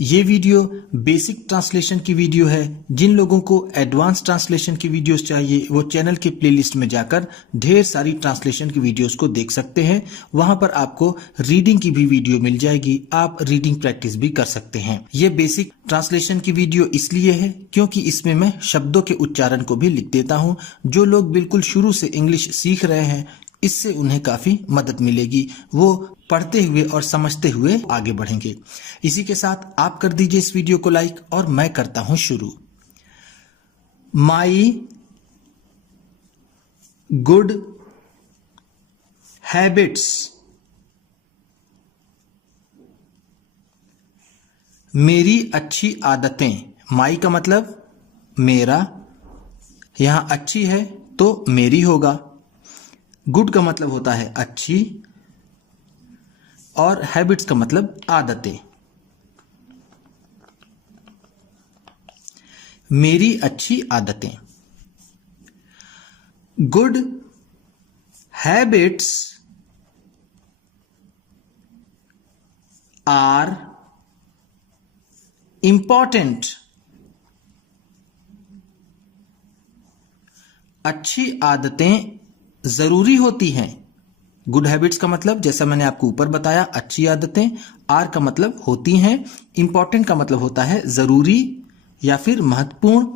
ये video basic translation की video है। जिन लोगों को एडवांस ट्रांसलेशन की वीडियोस चाहिए वो चैनल के प्लेलिस्ट में जाकर ढेर सारी ट्रांसलेशन की वीडियोस को देख सकते हैं। वहां पर आपको रीडिंग की भी वीडियो मिल जाएगी, आप रीडिंग प्रैक्टिस भी कर सकते हैं। ये बेसिक ट्रांसलेशन की वीडियो इसलिए है क्योंकि इसमें मैं शब्दों के उच्चारण को भी लिख देता हूँ। जो लोग बिल्कुल शुरू से इंग्लिश सीख रहे हैं इससे उन्हें काफी मदद मिलेगी, वो पढ़ते हुए और समझते हुए आगे बढ़ेंगे। इसी के साथ आप कर दीजिए इस वीडियो को लाइक और मैं करता हूं शुरू। माई गुड हैबिट्स, मेरी अच्छी आदतें। माई का मतलब मेरा, यहां अच्छी है तो मेरी होगा। गुड का मतलब होता है अच्छी और हैबिट्स का मतलब आदतें। मेरी अच्छी आदतें। Good habits are important. अच्छी आदतें जरूरी होती हैं। गुड हैबिट्स का मतलब जैसा मैंने आपको ऊपर बताया अच्छी आदतें, आर का मतलब होती हैं, इंपॉर्टेंट का मतलब होता है जरूरी या फिर महत्वपूर्ण।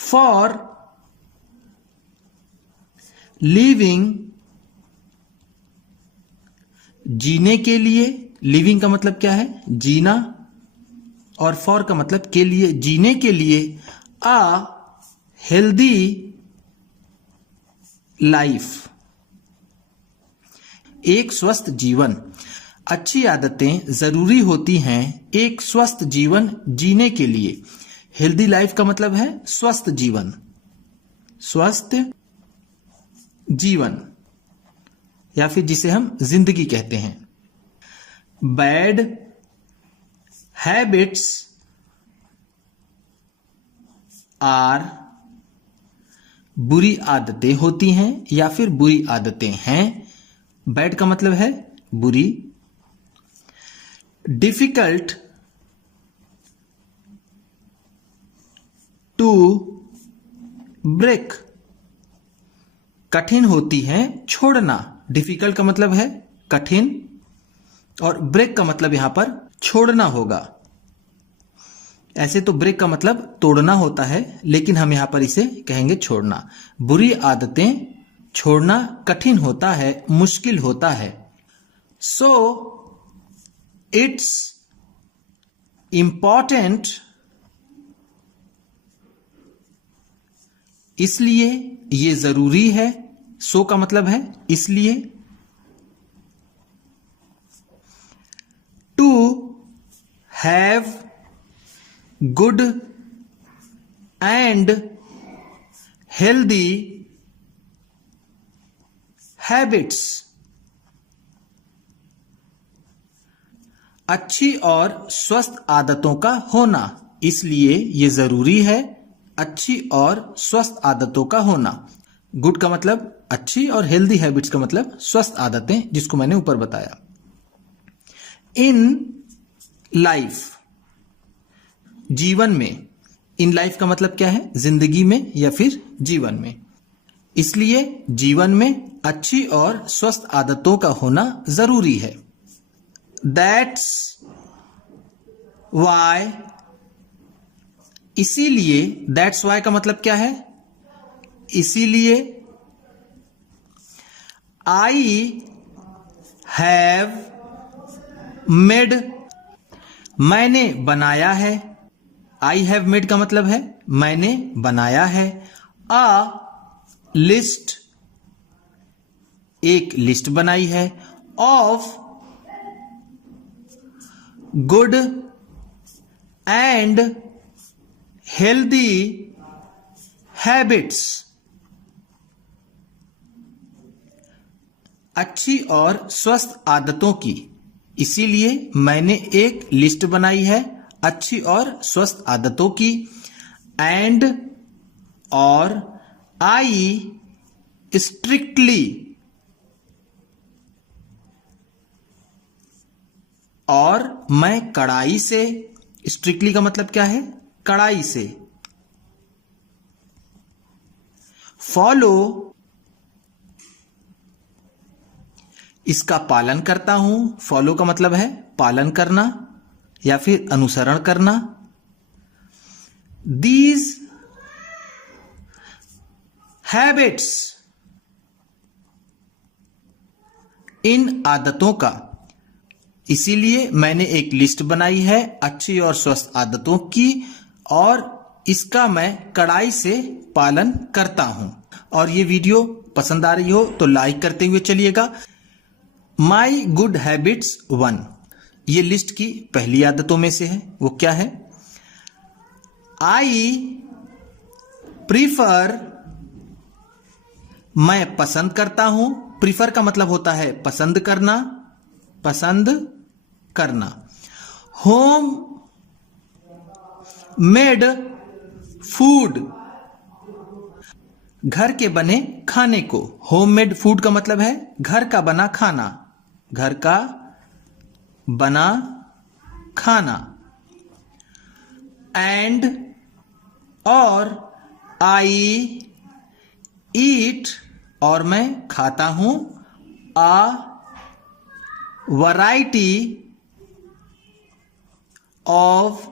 फॉर लिविंग, जीने के लिए। लिविंग का मतलब क्या है? जीना, और फॉर का मतलब के लिए, जीने के लिए। आ हेल्दी लाइफ, एक स्वस्थ जीवन। अच्छी आदतें जरूरी होती हैं एक स्वस्थ जीवन जीने के लिए। हेल्दी लाइफ का मतलब है स्वस्थ जीवन, स्वस्थ जीवन या फिर जिसे हम जिंदगी कहते हैं। बैड हैबिट्स आर, बुरी आदतें होती हैं या फिर बुरी आदतें हैं। बैड का मतलब है बुरी। डिफिकल्ट टू ब्रेक, कठिन होती है छोड़ना। डिफिकल्ट का मतलब है कठिन और ब्रेक का मतलब यहां पर छोड़ना होगा। ऐसे तो ब्रेक का मतलब तोड़ना होता है, लेकिन हम यहां पर इसे कहेंगे छोड़ना। बुरी आदतें छोड़ना कठिन होता है, मुश्किल होता है। सो इट्स इंपॉर्टेंट, इसलिए ये जरूरी है। सो का मतलब है इसलिए। To have good and healthy habits, अच्छी और स्वस्थ आदतों का होना, इसलिए ये जरूरी है अच्छी और स्वस्थ आदतों का होना। गुड का मतलब अच्छी और हेल्दी हैबिट्स का मतलब स्वस्थ आदतें, जिसको मैंने ऊपर बताया। इन लाइफ, जीवन में। इन लाइफ का मतलब क्या है? जिंदगी में या फिर जीवन में। इसलिए जीवन में अच्छी और स्वस्थ आदतों का होना जरूरी है। दैट्स वाई, इसीलिए। दैट्स वाई का मतलब क्या है? इसीलिए। आई हैव मेड, मैंने बनाया है। आई हैव मेड का मतलब है मैंने बनाया है। अ लिस्ट, एक लिस्ट बनाई है। Of good and healthy habits, अच्छी और स्वस्थ आदतों की। इसीलिए मैंने एक लिस्ट बनाई है अच्छी और स्वस्थ आदतों की। एंड, और, आई स्ट्रिक्टली, और मैं कड़ाई से, स्ट्रिक्टली का मतलब क्या है? कड़ाई से। फॉलो, इसका पालन करता हूं। फॉलो का मतलब है पालन करना या फिर अनुसरण करना। दीज हैबिट्स, इन आदतों का, इसीलिए मैंने एक लिस्ट बनाई है अच्छी और स्वस्थ आदतों की और इसका मैं कड़ाई से पालन करता हूं। और ये वीडियो पसंद आ रही हो तो लाइक करते हुए चलिएगा। माई गुड हैबिट्स 1, ये लिस्ट की पहली आदतों में से है। वो क्या है? आई प्रीफर, मैं पसंद करता हूं। प्रीफर का मतलब होता है पसंद करना, पसंद करना। होम मेड फूड, घर के बने खाने को। होम मेड फूड का मतलब है घर का बना खाना, घर का बना खाना। एंड, और, आई ईट, और मैं खाता हूं। A variety of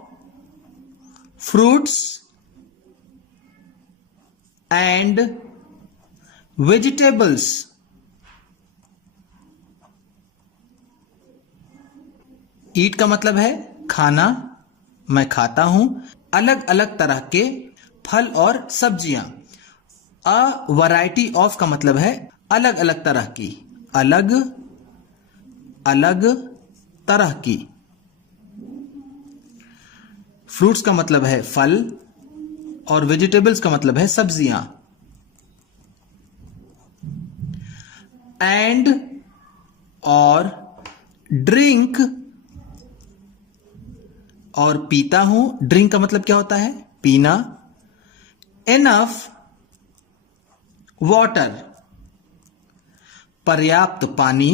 fruits and vegetables. Eat का मतलब है खाना, मैं खाता हूं अलग अलग तरह के फल और सब्जियां। अ वैरायटी ऑफ का मतलब है अलग अलग तरह की, अलग अलग तरह की। फ्रूट्स का मतलब है फल और वेजिटेबल्स का मतलब है सब्जियां। एंड, और, ड्रिंक, और पीता हूं। ड्रिंक का मतलब क्या होता है? पीना। इनफ वाटर, पर्याप्त पानी।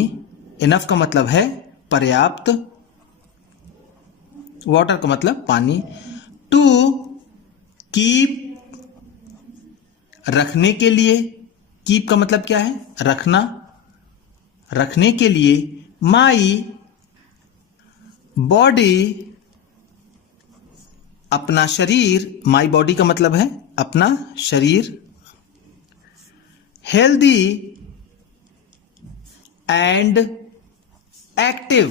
इनफ का मतलब है पर्याप्त, वाटर का मतलब पानी। टू कीप, रखने के लिए। कीप का मतलब क्या है? रखना, रखने के लिए। माई बॉडी, अपना शरीर। माई बॉडी का मतलब है अपना शरीर। हेल्दी एंड एक्टिव,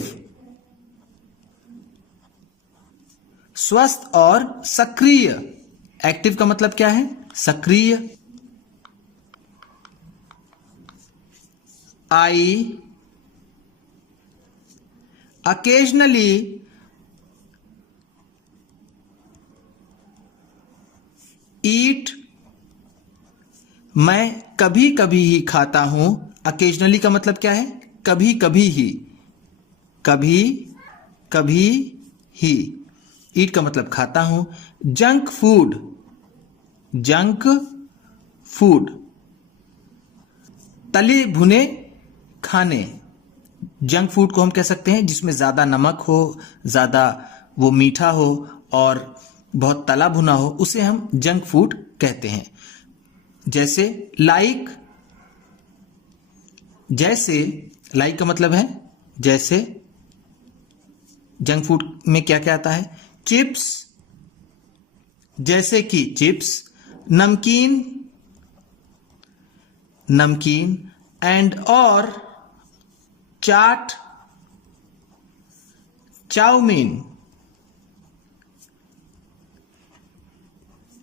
स्वस्थ और सक्रिय। एक्टिव का मतलब क्या है? सक्रिय। आई occasionally eat, मैं कभी कभी ही खाता हूं। occasionally का मतलब क्या है? कभी कभी ही, कभी कभी ही। ईट का मतलब खाता हूं। जंक फूड, जंक फूड, तले भुने खाने। जंक फूड को हम कह सकते हैं जिसमें ज्यादा नमक हो, ज्यादा वो मीठा हो और बहुत तला भुना हो, उसे हम जंक फूड कहते हैं। जैसे लाइक, जैसे, लाइक का मतलब है जैसे। जंक फूड में क्या क्या आता है? चिप्स, जैसे कि चिप्स। नमकीन, नमकीन। एंड, और, चाट, चाउमीन,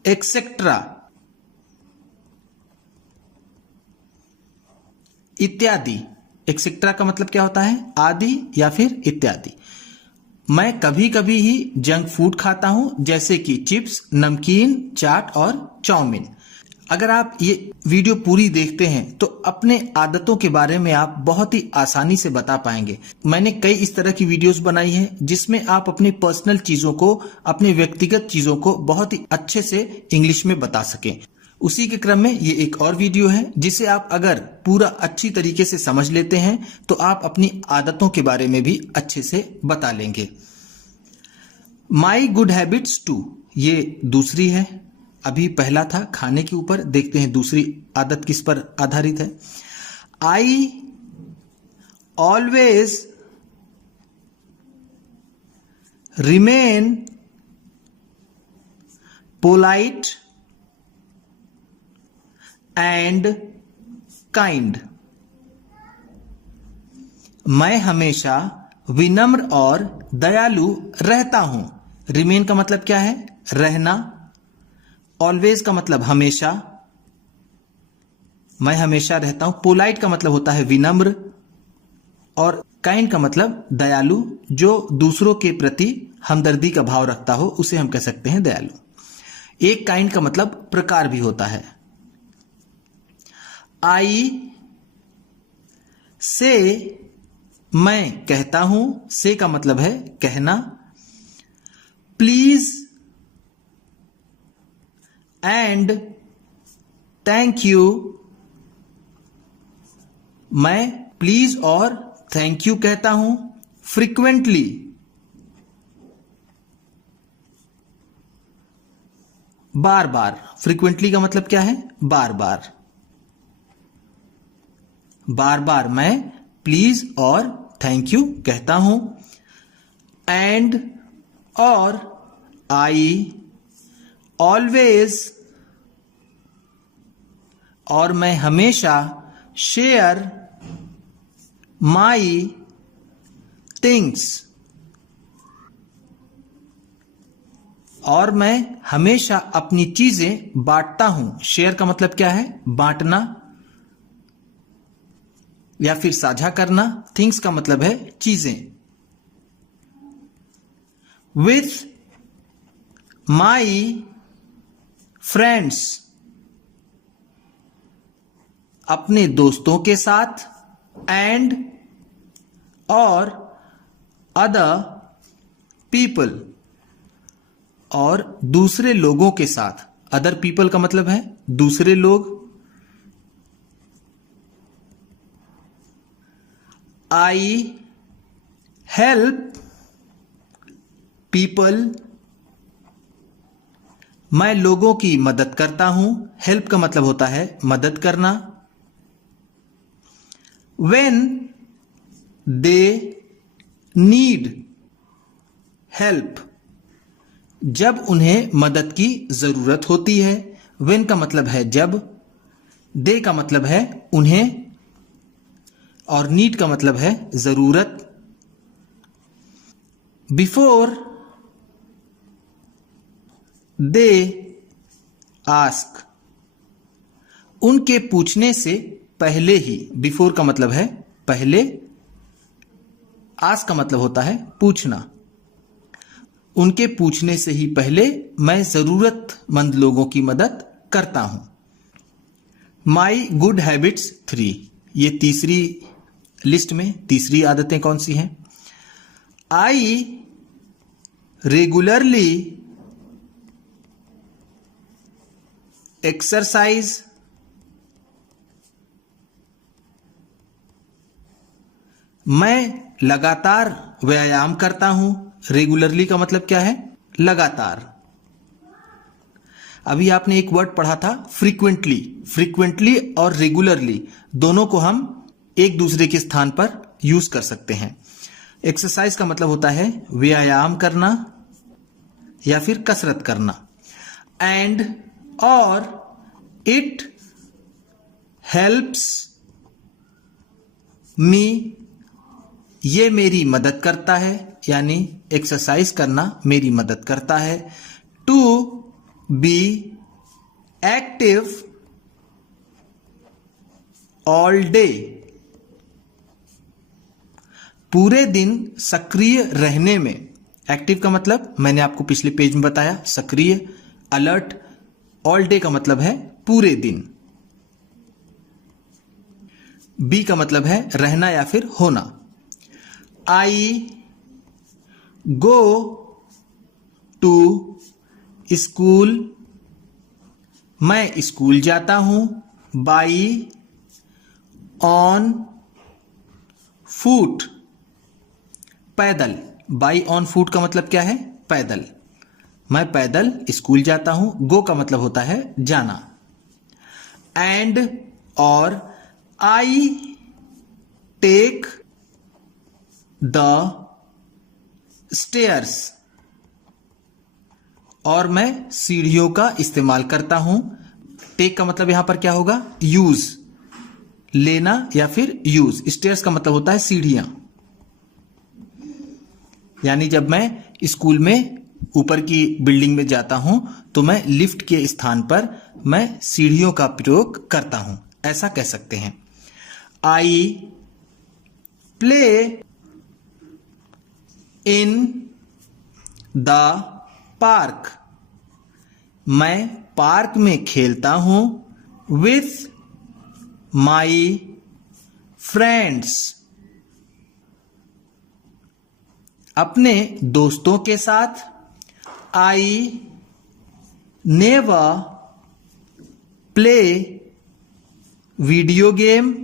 एक्सेट्रा, इत्यादि। एक्सेट्रा का मतलब क्या होता है? आदि या फिर इत्यादि। मैं कभी कभी ही जंक फूड खाता हूं जैसे कि चिप्स, नमकीन, चाट और चाउमीन। अगर आप ये वीडियो पूरी देखते हैं तो अपने आदतों के बारे में आप बहुत ही आसानी से बता पाएंगे। मैंने कई इस तरह की वीडियोस बनाई हैं जिसमें आप अपनी पर्सनल चीजों को, अपनी व्यक्तिगत चीजों को बहुत ही अच्छे से इंग्लिश में बता सकें। उसी के क्रम में ये एक और वीडियो है जिसे आप अगर पूरा अच्छी तरीके से समझ लेते हैं तो आप अपनी आदतों के बारे में भी अच्छे से बता लेंगे। माई गुड हैबिट्स टू, ये दूसरी है। अभी पहला था खाने के ऊपर, देखते हैं दूसरी आदत किस पर आधारित है। I always remain polite and kind, मैं हमेशा विनम्र और दयालु रहता हूं। रिमेन का मतलब क्या है? रहना। ऑलवेज का मतलब हमेशा, मैं हमेशा रहता हूं। पोलाइट का मतलब होता है विनम्र, और काइंड का मतलब दयालु, जो दूसरों के प्रति हमदर्दी का भाव रखता हो उसे हम कह सकते हैं दयालु। एक काइंड का मतलब प्रकार भी होता है। आई से, मैं कहता हूं, से का मतलब है कहना। प्लीज एंड थैंक यू, मैं प्लीज और थैंक यू कहता हूं। फ्रीक्वेंटली, बार बार। फ्रीक्वेंटली का मतलब क्या है? बार बार। बार बार मैं प्लीज और थैंक यू कहता हूं। एंड, और, आई ऑलवेज, और मैं हमेशा शेयर माई थिंग्स, और मैं हमेशा अपनी चीजें बांटता हूं। शेयर का मतलब क्या है? बांटना या फिर साझा करना। थिंग्स का मतलब है चीजें। विथ माई फ्रेंड्स, अपने दोस्तों के साथ। एंड, और, अदर पीपल, और दूसरे लोगों के साथ। अदर पीपल का मतलब है दूसरे लोग। आई हेल्प पीपल, मैं लोगों की मदद करता हूं। हेल्प का मतलब होता है मदद करना। व्हेन दे नीड हेल्प, जब उन्हें मदद की जरूरत होती है। व्हेन का मतलब है जब, दे का मतलब है उन्हें, और नीड का मतलब है जरूरत। बिफोर दे आस्क, उनके पूछने से पहले ही। बिफोर का मतलब है पहले, आस्क का मतलब होता है पूछना। उनके पूछने से ही पहले मैं जरूरतमंद लोगों की मदद करता हूं। माई गुड हैबिट्स 3, ये तीसरी लिस्ट में तीसरी आदतें कौन सी हैं? आई रेगुलरली एक्सरसाइज, मैं लगातार व्यायाम करता हूं। रेगुलरली का मतलब क्या है? लगातार। अभी आपने एक वर्ड पढ़ा था फ्रीक्वेंटली। फ्रीक्वेंटली और रेगुलरली दोनों को हम एक दूसरे के स्थान पर यूज कर सकते हैं। एक्सरसाइज का मतलब होता है व्यायाम करना या फिर कसरत करना। एंड, और, इट हेल्प्स मी, ये मेरी मदद करता है, यानी एक्सरसाइज करना मेरी मदद करता है। To be active all day, पूरे दिन सक्रिय रहने में। एक्टिव का मतलब मैंने आपको पिछले पेज में बताया, सक्रिय, अलर्ट। ऑल डे का मतलब है पूरे दिन। बी का मतलब है रहना या फिर होना। आई गो टू स्कूल, मैं स्कूल जाता हूं। बाई ऑन फुट, पैदल। बाई ऑन फुट का मतलब क्या है? पैदल। मैं पैदल स्कूल जाता हूं। गो का मतलब होता है जाना। एंड और आई टेक द स्टेयर्स, और मैं सीढ़ियों का इस्तेमाल करता हूं। टेक का मतलब यहां पर क्या होगा? यूज, लेना या फिर यूज। स्टेयर्स का मतलब होता है सीढ़ियां, यानी जब मैं स्कूल में ऊपर की बिल्डिंग में जाता हूं तो मैं लिफ्ट के स्थान पर मैं सीढ़ियों का प्रयोग करता हूं, ऐसा कह सकते हैं। I play in the park, मैं पार्क में खेलता हूं। विथ माई फ्रेंड्स, अपने दोस्तों के साथ। I never play video game,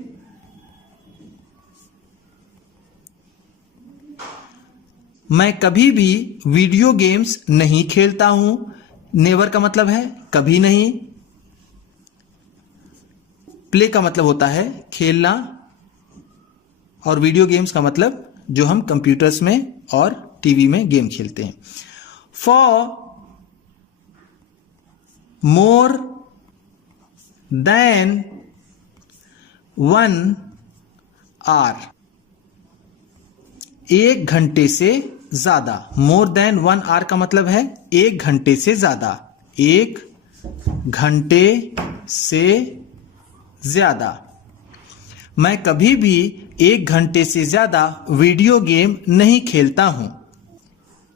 मैं कभी भी वीडियो गेम्स नहीं खेलता हूं। नेवर का मतलब है कभी नहीं। प्ले का मतलब होता है खेलना, और वीडियो गेम्स का मतलब जो हम कंप्यूटर्स में और टीवी में गेम खेलते हैं। फॉर मोर देन 1 आवर, 1 घंटे से ज्यादा। मोर देन 1 आवर का मतलब है 1 घंटे से ज्यादा। 1 घंटे से ज्यादा। मैं कभी भी 1 घंटे से ज्यादा वीडियो गेम नहीं खेलता हूं।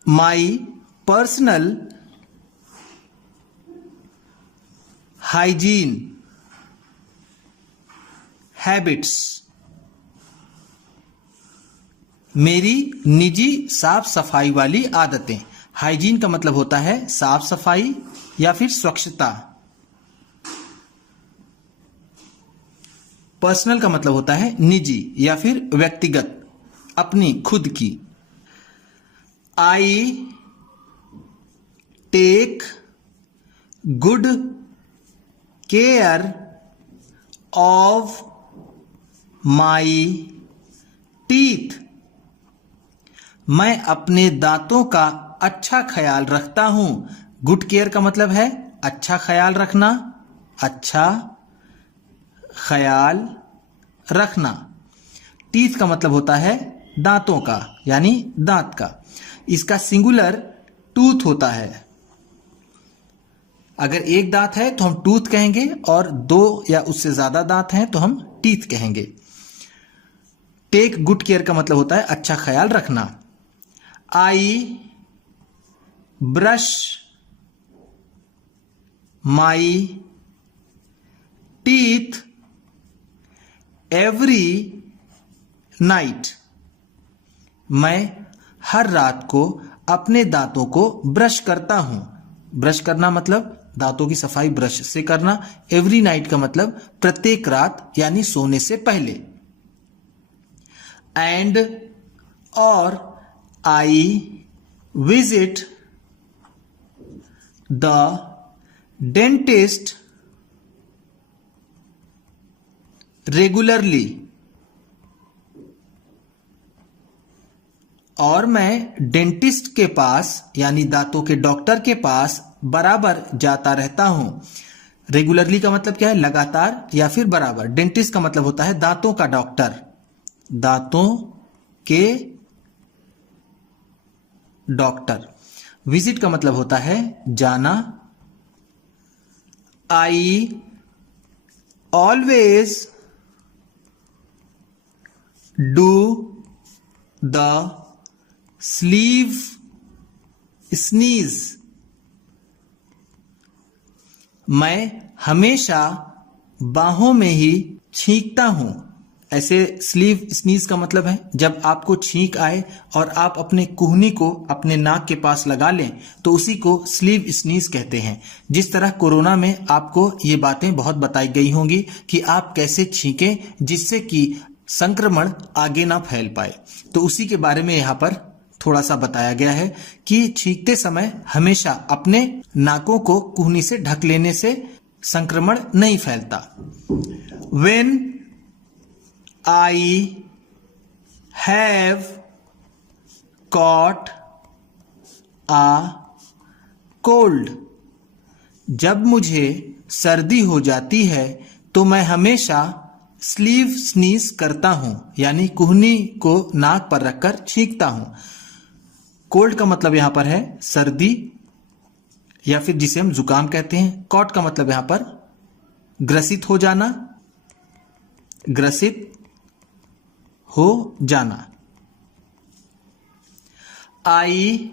माई पर्सनल हाइजीन हैबिट्स, मेरी निजी साफ सफाई वाली आदतें। हाइजीन का मतलब होता है साफ सफाई या फिर स्वच्छता। पर्सनल का मतलब होता है निजी या फिर व्यक्तिगत, अपनी खुद की। I take good care of my teeth, मैं अपने दांतों का अच्छा ख्याल रखता हूं। गुड केयर का मतलब है अच्छा ख्याल रखना, अच्छा ख्याल रखना। टीथ का मतलब होता है दांतों का, यानी दांत का। इसका सिंगुलर टूथ होता है। अगर एक दांत है तो हम टूथ कहेंगे, और 2 या उससे ज्यादा दांत हैं तो हम टीथ कहेंगे। टेक गुड केयर का मतलब होता है अच्छा ख्याल रखना। I brush my teeth every night, मैं हर रात को अपने दांतों को ब्रश करता हूं। ब्रश करना मतलब दांतों की सफाई ब्रश से करना। एवरी नाइट का मतलब प्रत्येक रात, यानी सोने से पहले। एंड और I visit the dentist regularly, और मैं डेंटिस्ट के पास यानी दांतों के डॉक्टर के पास बराबर जाता रहता हूं। रेगुलरली का मतलब क्या है? लगातार या फिर बराबर। डेंटिस्ट का मतलब होता है दांतों का डॉक्टर, दांतों के डॉक्टर। विजिट का मतलब होता है जाना। I always do the sleeve sneeze, मैं हमेशा बाहों में ही छींकता हूं। ऐसे स्लीव स्नीज का मतलब है जब आपको छींक आए और आप अपने कुहनी को अपने नाक के पास लगा लें तो उसी को स्लीव स्नीज कहते हैं। जिस तरह कोरोना में आपको ये बातें बहुत बताई गई होंगी कि आप कैसे छींकें जिससे कि संक्रमण आगे ना फैल पाए, तो उसी के बारे में यहाँ पर थोड़ा सा बताया गया है कि छींकते समय हमेशा अपने नाकों को कुहनी से ढक लेने से संक्रमण नहीं फैलता। When I have caught a cold, जब मुझे सर्दी हो जाती है तो मैं हमेशा स्लीव स्नीज करता हूं, यानी कुहनी को नाक पर रखकर छींकता हूं। कोल्ड का मतलब यहां पर है सर्दी या फिर जिसे हम जुकाम कहते हैं। कॉट का मतलब यहां पर ग्रसित हो जाना, ग्रसित हो जाना। I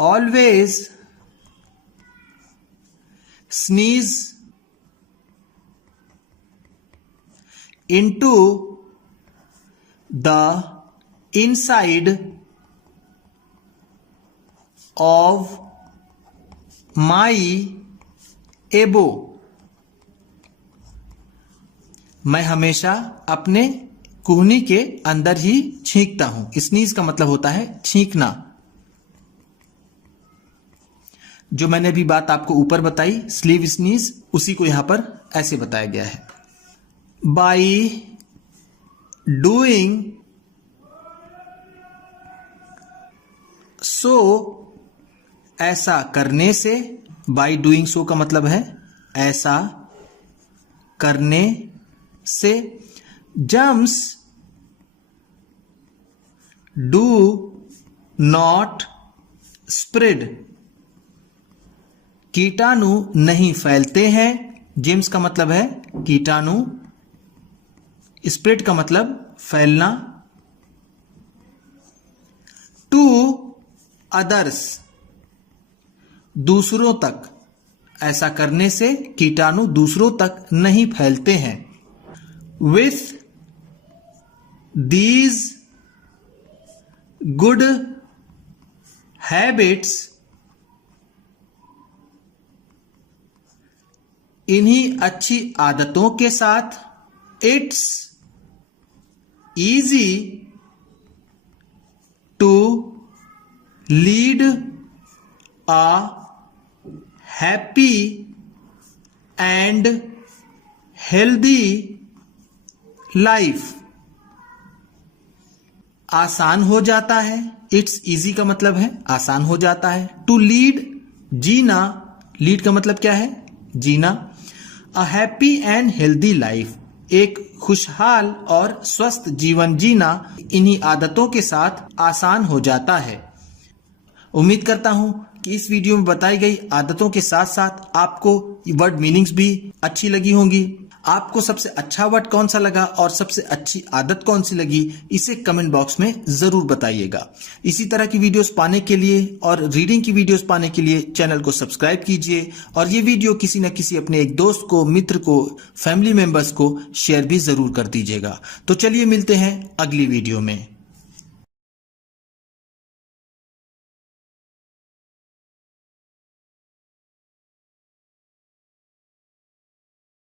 always sneeze into the inside of my elbow, मैं हमेशा अपने कुहनी के अंदर ही छींकता हूं। स्नीज का मतलब होता है छींकना। जो मैंने अभी बात आपको ऊपर बताई स्लीव स्नीज, उसी को यहां पर ऐसे बताया गया है। बाई डूइंग सो, ऐसा करने से, बाई डूइंग सो का मतलब है ऐसा करने से। जर्म्स डू नॉट स्प्रेड, कीटाणु नहीं फैलते हैं। जेम्स का मतलब है कीटाणु, स्प्रेड का मतलब फैलना। टू अदर्स, दूसरों तक, ऐसा करने से कीटाणु दूसरों तक नहीं फैलते हैं। विथ दीज गुड हैबिट्स, इन्हीं अच्छी आदतों के साथ, it's easy to lead a happy and healthy life, आसान हो जाता है। इट्स इजी का मतलब है आसान हो जाता है। टू लीड, जीना, लीड का मतलब क्या है जीना। A happy and healthy life, एक खुशहाल और स्वस्थ जीवन जीना इन्हीं आदतों के साथ आसान हो जाता है। उम्मीद करता हूं कि इस वीडियो में बताई गई आदतों के साथ साथ आपको वर्ड मीनिंग्स भी अच्छी लगी होंगी। आपको सबसे अच्छा वर्ड कौन सा लगा और सबसे अच्छी आदत कौन सी लगी, इसे कमेंट बॉक्स में जरूर बताइएगा। इसी तरह की वीडियोस पाने के लिए और रीडिंग की वीडियोस पाने के लिए चैनल को सब्सक्राइब कीजिए और ये वीडियो किसी न किसी अपने एक दोस्त को, मित्र को, फैमिली मेंबर्स को शेयर भी जरूर कर दीजिएगा। तो चलिए मिलते हैं अगली वीडियो में।